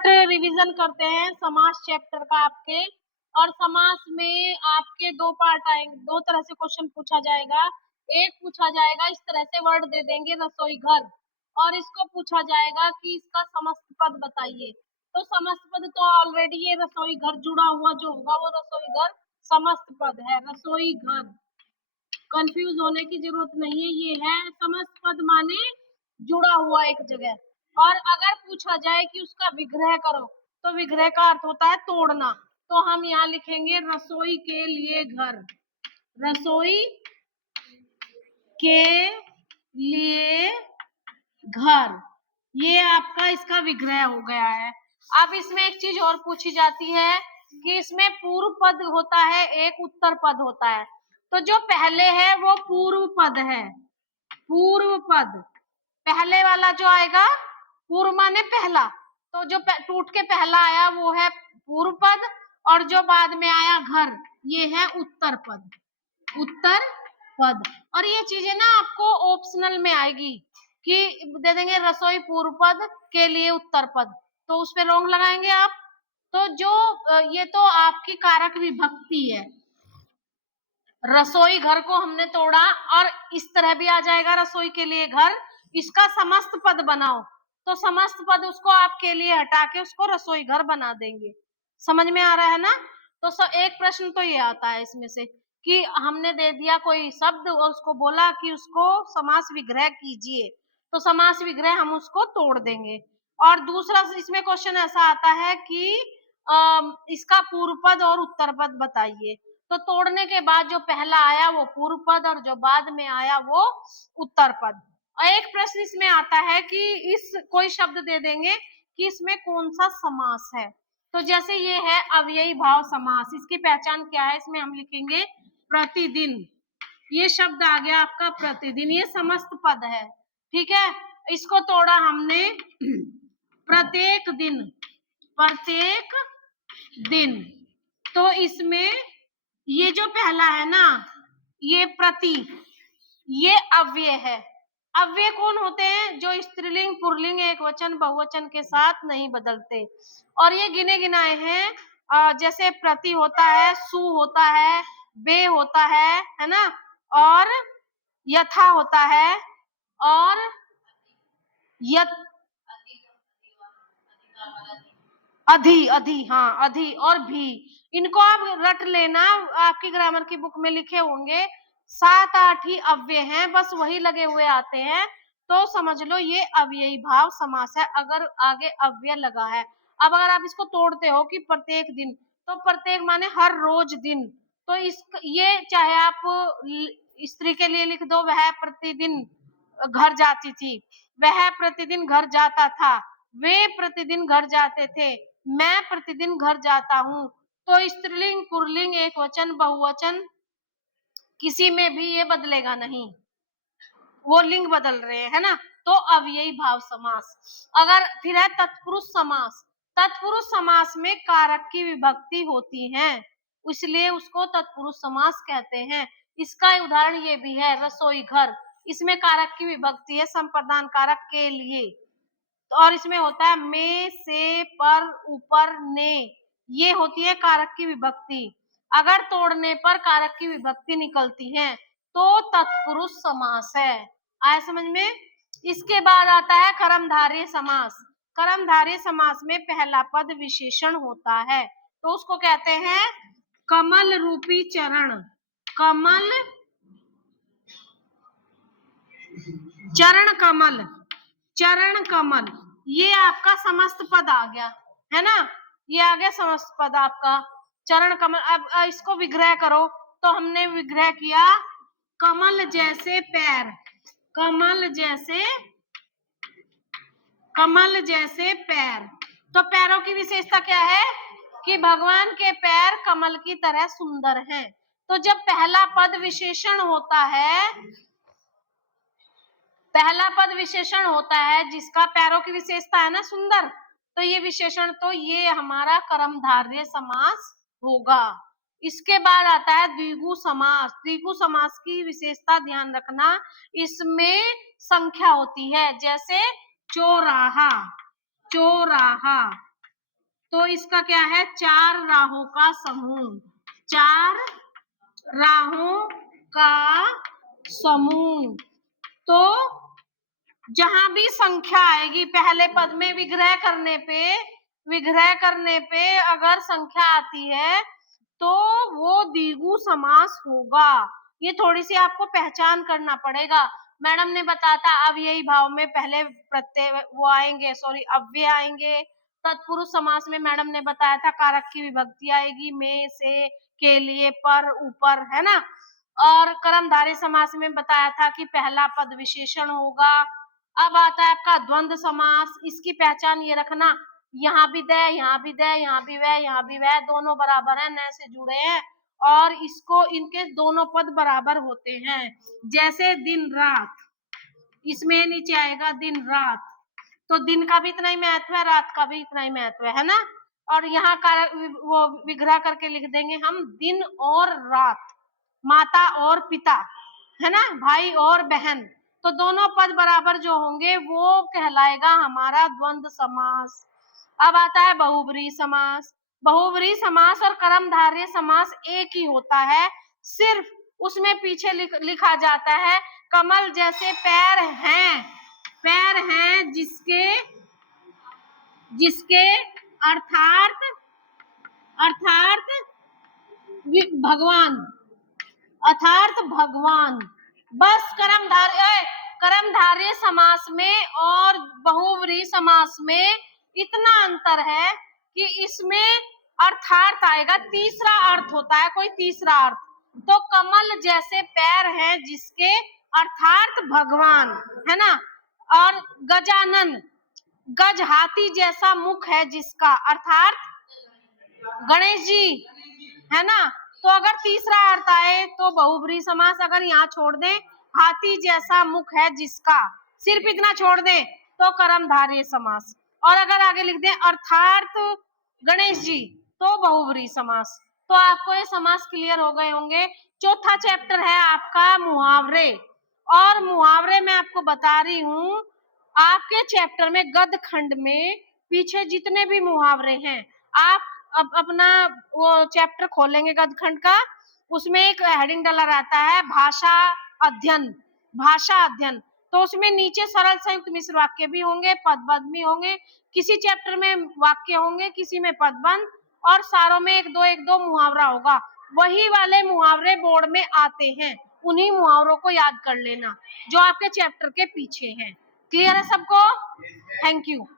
फटाफट रिवीजन करते हैं समास चैप्टर का आपके। और समास में आपके दो पार्ट आएंगे, दो तरह से क्वेश्चन पूछा जाएगा। एक पूछा जाएगा इस तरह से, वर्ड दे देंगे रसोई घर, और इसको पूछा जाएगा कि इसका समस्त पद बताइए। तो समस्त पद तो ऑलरेडी ये रसोई घर जुड़ा हुआ जो होगा वो रसोई घर समस्त पद है, रसोई घर। कंफ्यूज होने की जरूरत नहीं है, ये है समस्त पद माने जुड़ा हुआ एक जगह। और अगर पूछा जाए कि उसका विग्रह करो, तो विग्रह का अर्थ होता है तोड़ना। तो हम यहाँ लिखेंगे रसोई के लिए घर, रसोई के लिए घर, ये आपका इसका विग्रह हो गया है। अब इसमें एक चीज और पूछी जाती है कि इसमें पूर्व पद होता है, एक उत्तर पद होता है। तो जो पहले है वो पूर्व पद है, पूर्व पद पहले वाला जो आएगा, पूर्व माने पहला, तो जो टूट के पहला आया वो है पूर्व पद, और जो बाद में आया घर ये है उत्तर पद, उत्तर पद। और ये चीजें ना आपको ऑप्शनल में आएगी कि दे देंगे रसोई पूर्व पद के लिए उत्तर पद, तो उस पे रोंग लगाएंगे आप। तो जो ये तो आपकी कारक विभक्ति है, रसोई घर को हमने तोड़ा, और इस तरह भी आ जाएगा रसोई के लिए घर, इसका समस्त पद बनाओ, तो समस्त पद उसको आपके लिए हटा के उसको रसोई घर बना देंगे। समझ में आ रहा है ना? तो एक प्रश्न तो ये आता है इसमें से कि हमने दे दिया कोई शब्द और उसको बोला कि उसको समास विग्रह कीजिए, तो समास विग्रह हम उसको तोड़ देंगे। और दूसरा इसमें क्वेश्चन ऐसा आता है कि इसका पूर्व पद और उत्तर पद बताइए, तो तोड़ने के बाद जो पहला आया वो पूर्व पद और जो बाद में आया वो उत्तर पद। और एक प्रश्न इसमें आता है कि इस कोई शब्द दे देंगे कि इसमें कौन सा समास है। तो जैसे ये है अव्ययी भाव समास, इसकी पहचान क्या है? इसमें हम लिखेंगे प्रतिदिन, ये शब्द आ गया आपका प्रतिदिन, ये समस्त पद है, ठीक है। इसको तोड़ा हमने प्रत्येक दिन, प्रत्येक दिन, तो इसमें ये जो पहला है ना, ये प्रति, ये अव्यय है। अव्यय कौन होते हैं? जो स्त्रीलिंग पुल्लिंग एक वचन बहुवचन के साथ नहीं बदलते, और ये गिने गिनाए हैं। जैसे प्रति होता है, सु होता है, बे होता है ना, और यथा होता है, और यत अधि, अधि, हाँ अधि, और भी। इनको आप रट लेना, आपकी ग्रामर की बुक में लिखे होंगे। 7-8 ही अव्यय हैं, बस वही लगे हुए आते हैं, तो समझ लो ये अव्ययी भाव समास है अगर आगे अव्यय लगा है। अब अगर आप इसको तोड़ते हो कि प्रत्येक दिन, तो प्रत्येक माने हर रोज दिन, तो इस ये चाहे आप स्त्री के लिए लिख दो, वह प्रतिदिन घर जाती थी, वह प्रतिदिन घर जाता था, वे प्रतिदिन घर जाते थे, मैं प्रतिदिन घर जाता हूँ। तो स्त्रीलिंग पुल्लिंग एक वचन बहुवचन किसी में भी ये बदलेगा नहीं, वो लिंग बदल रहे हैं, है ना, तो अव्ययी भाव समास। अगर फिर है तत्पुरुष समास, तत्पुरुष समास में कारक की विभक्ति होती है, इसलिए उसको तत्पुरुष समास कहते हैं। इसका उदाहरण ये भी है रसोई घर, इसमें कारक की विभक्ति है संप्रदान कारक के लिए, और इसमें होता है में, से, पर, ऊपर, ने, ये होती है कारक की विभक्ति। अगर तोड़ने पर कारक की विभक्ति निकलती है तो तत्पुरुष समास है। आया समझ में? इसके बाद आता है कर्मधारय समास। कर्मधारय समास में पहला पद विशेषण होता है, तो उसको कहते हैं कमल रूपी चरण, कमल, चरण कमल, चरण कमल, ये आपका समस्त पद आ गया, है ना, ये आ गया समस्त पद आपका चरण कमल। अब इसको विग्रह करो, तो हमने विग्रह किया कमल जैसे पैर, कमल जैसे, कमल जैसे पैर। तो पैरों की विशेषता क्या है कि भगवान के पैर कमल की तरह सुंदर हैं। तो जब पहला पद विशेषण होता है, पहला पद विशेषण होता है जिसका पैरों की विशेषता है ना सुंदर, तो ये विशेषण, तो ये हमारा कर्मधारय समास होगा। इसके बाद आता है द्विगु समास। द्विगु समास की विशेषता ध्यान रखना, इसमें संख्या होती है, जैसे चौराहा, चौराहा, तो इसका क्या है, 4 राहों का समूह, 4 राहों का समूह। तो जहां भी संख्या आएगी पहले पद में विग्रह करने पे अगर संख्या आती है तो वो द्विगु समास होगा। ये थोड़ी सी आपको पहचान करना पड़ेगा। मैडम ने बताया था अब यही भाव में पहले प्रत्यय वो आएंगे, सॉरी अव्यय आएंगे। तत्पुरुष समास में मैडम ने बताया था कारक की विभक्ति आएगी, में, से, के लिए, पर, ऊपर, है ना। और कर्मधारय समास में बताया था कि पहला पद विशेषण होगा। अब आता है आपका द्वंद्व समास। इसकी पहचान ये रखना, यहाँ भी द, यहाँ भी द, यहाँ भी वह, यहाँ भी वह, दोनों बराबर है, न से जुड़े हैं और इसको इनके दोनों पद बराबर होते हैं। जैसे दिन रात, इसमें नीचे आएगा दिन रात, तो दिन का भी इतना ही महत्व है, रात का भी इतना ही महत्व है ना। और यहाँ का वो विग्रह करके लिख देंगे हम, दिन और रात, माता और पिता, है ना, भाई और बहन, तो दोनों पद बराबर जो होंगे वो कहलाएगा हमारा द्वंद्व समास। अब आता है बहुब्रीहि समास। बहुब्रीहि समास और कर्मधारय समास एक ही होता है, सिर्फ उसमें पीछे लिखा जाता है कमल जैसे पैर हैं जिसके अर्थात भगवान। बस कर्मधारय समास में और बहुव्रीहि समास में इतना अंतर है कि इसमें अर्थार्थ आएगा, तीसरा अर्थ होता है, कोई तीसरा अर्थ। तो कमल जैसे पैर हैं जिसके अर्थात भगवान, है ना। और गजानन, गज हाथी जैसा मुख है जिसका, अर्थात गणेश जी, है ना। तो अगर तीसरा अर्थ आए तो बहुब्रीहि समास, अगर यहाँ छोड़ दें हाथी जैसा मुख है जिसका, सिर्फ इतना छोड़ दें तो कर्मधारय समास। और अगर आगे लिख दें अर्थात गणेश जी तो बहुब्रीहि समास। तो आपको ये समास क्लियर हो गए होंगे। चौथा चैप्टर है आपका मुहावरे, और मुहावरे मैं आपको बता रही हूँ आपके चैप्टर में गद्य खंड में पीछे जितने भी मुहावरे हैं, आप अब अपना वो चैप्टर खोलेंगे गद्य खंड का, उसमें एक हेडिंग डला रहता है भाषा अध्ययन। तो उसमें नीचे सरल संयुक्त मिश्र वाक्य भी होंगे, पदबंध भी होंगे, किसी चैप्टर में वाक्य होंगे, किसी में पदबंध, और सारों में एक दो मुहावरा होगा। वही वाले मुहावरे बोर्ड में आते हैं, उन्हीं मुहावरों को याद कर लेना जो आपके चैप्टर के पीछे हैं। क्लियर है सबको? Thank you.